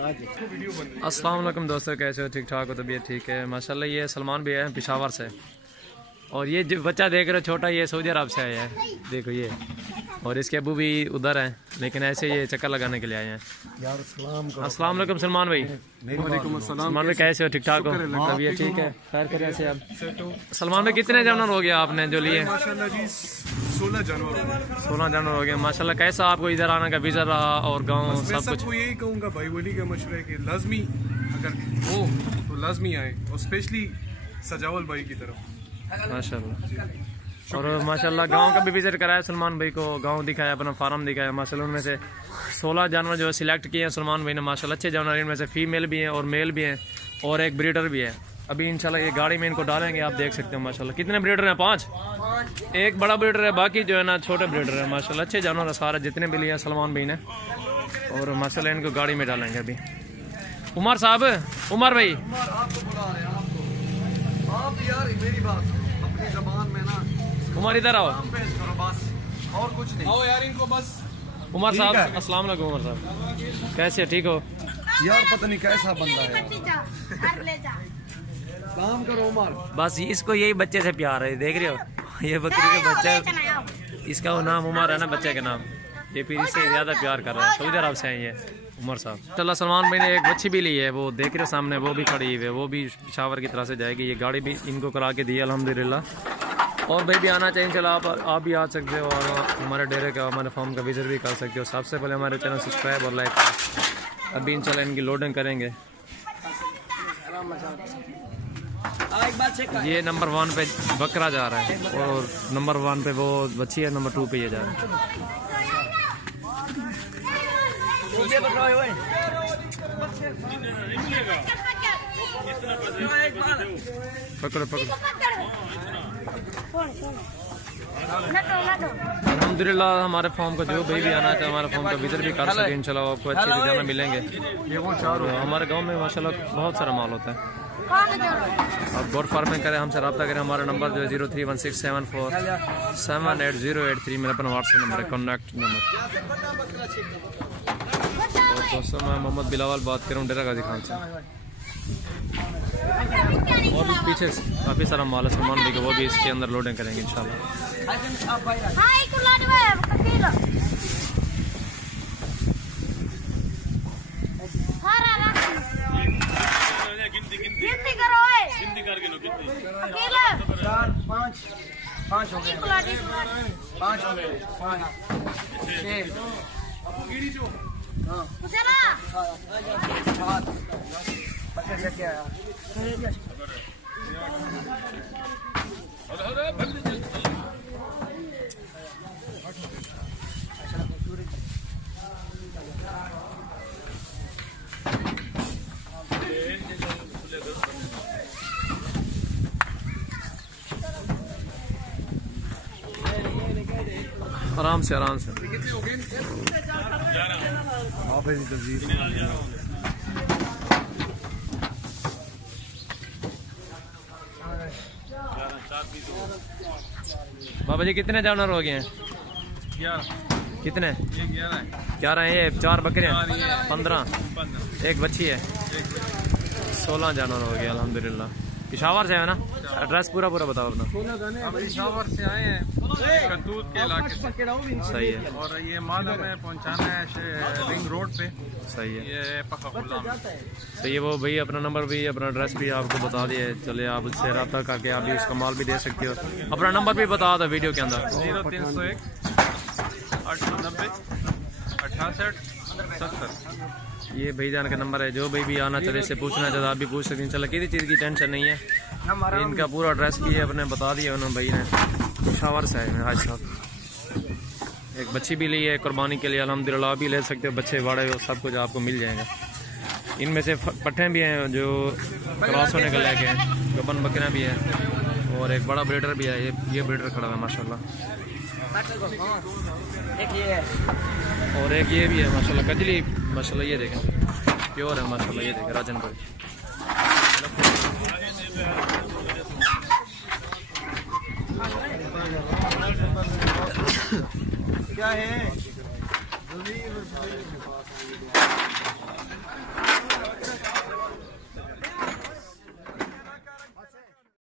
अस्सलाम वालेकुम दोस्तों, कैसे हो? ठीक ठाक हो? तबीयत ठीक है माशाल्लाह। ये सलमान भी है पेशावर से, और ये जो बच्चा देख रहे हो छोटा, ये सऊदी अरब से आया है, देखो ये। और इसके अबू भी उधर हैं, लेकिन ऐसे ये चक्कर लगाने के लिए आए हैं। अस्सलाम वालेकुम सलमान भाई। सलमान भाई कैसे हो? ठीक ठाक हो? तबीयत ठीक है? खैर करिए से आप। सलमान भाई कितने जानवर हो गया आपने जो लिए? 16 जानवर हो गए माशाल्लाह। कैसा आपको इधर आने का वीजा रहा और गाँव सब कुछ? यही कहूँगा भाई, वली का मशवरा है कि लाजमी अगर हो तो लाजमी आए, और स्पेशली सजावल भाई की तरफ माशाल्लाह। और माशाल्लाह गांव का भी विजिट कराया सलमान भाई को, गांव दिखाया, अपना फार्म दिखाया माशाल्लाह। उनमें से 16 जानवर जो है सिलेक्ट किए हैं सलमान भाई ने माशाल्लाह। अच्छे जानवर, इनमें से फीमेल भी हैं और मेल भी हैं, और एक ब्रीडर भी है। अभी इंशाल्लाह ये गाड़ी में इनको डालेंगे, आप देख सकते हो माशाल्लाह। कितने ब्रीडर हैं? 5। एक बड़ा ब्रीडर है, बाकी जो है ना छोटे ब्रीडर है माशाल्लाह। अच्छे जानवर है सारे जितने भी लिए सलमान भाई ने, और माशाल्लाह इनको गाड़ी में डालेंगे अभी। उमर साहब, उमर भाई उमर इधर आओ, और कुछ नहीं। आओ यार इनको बस। उमर साहब अस्सलाम वालेकुम। उमर साहब कैसे? ठीक हो यार? पता नहीं कैसा बंदा है। काम करो उमर। बस इसको यही बच्चे से प्यार है, देख रहे हो ये बकरी के बच्चे, इसका वो नाम उमर है ना बच्चे के नाम। ये फिर इससे ज्यादा प्यार कर रहा है। सऊदी अरब से है ये उमर साहब। चलो सलमान भाई ने एक बच्ची भी ली है, वो देख रहे हो सामने, वो भी खड़ी हुई है, वो भी पेशावर की तरह से जाएगी। ये गाड़ी भी इनको करा के दी है अल्हम्दुलिल्लाह। और भाई भी आना चाहिए, चलो आप भी आ सकते हो, और हमारे डेरे का, हमारे फार्म का विजिट भी कर सकते हो। सबसे पहले हमारे चैनल सब्सक्राइब और लाइक। अभी इंशाल्लाह इनकी लोडिंग करेंगे। ये नंबर 1 पे बकरा जा रहा है, और नंबर 1 पे वो बच्ची है, नंबर 2 पे ये जा रहा है। पकड़ो पकड़ो। अल्हम्दुलिल्लाह हमारे फॉर्म का जो भाई भी आना चाहे हमारे फॉर्म का विजिट भी कर सके इंशाल्लाह, आपको अच्छे डिजाइन मिलेंगे। हमारे गांव में माशाल्लाह बहुत सारा माल होता है। आप गोट फार्मिंग करें, हमसे रब्ता करें। हमारा नंबर जो है 0316747808 मेरा अपना व्हाट्सएप नंबर है, कॉन्टैक्ट नंबर। और दोस्तों मैं मोहम्मद बिलावल बात कर रहा हूँ डेरा गाजी खान से। और भी पीछे काफ़ी सारा माल है सलमान भाई का, वो भी इसके अंदर लोडिंग करेंगे इंशाल्लाह। आराम से आराम से। बाबा जी कितने जानवर हो गए हैं? 11। कितने? 11 हैं। ये 4 बकरे हैं, 15, एक बच्ची है, 16 जानवर हो गए अल्हम्दुलिल्लाह। पेशावर से है ना? एड्रेस पूरा बताओ अपना। पेशावर से आए हैं, कतूत के इलाके से। सही है। और ये माल हमें पहुंचाना है रिंग रोड पे। सही है। ये पखुल्ला सही है। वो भाई अपना नंबर भी, अपना एड्रेस भी आपको बता दिए, चले आप उससे रब्ता करके आप भी उसका माल भी दे सकते हो। अपना नंबर भी बता दो वीडियो के अंदर। 0301 890 68 70। ये भाई जान का नंबर है। जो भाई भी आना चले से पूछना चाहता आप भी पूछ सकते हैं। चलो किसी चीज़ की टेंशन नहीं है। इनका पूरा एड्रेस भी है, अपने बता दिया उन्होंने भाई ने। पेशावर से है आज साहब। एक बच्ची भी ली है कुर्बानी के लिए अल्हम्दुलिल्लाह। भी ले सकते हो, बच्चे बड़े हो सब कुछ आपको मिल जाएगा। इनमें से पट्टे भी हैं जो क्रॉस होने के लेके हैं, गबन बकरियाँ भी हैं, और एक बड़ा ब्रीडर भी है। ये ब्रीडर खड़ा है माशाल्लाह। और एक ये भी है माशाल्लाह कजली माशाल्लाह। ये देखें प्योर है माशाल्लाह। ये देखें राजन भाई। क्या है?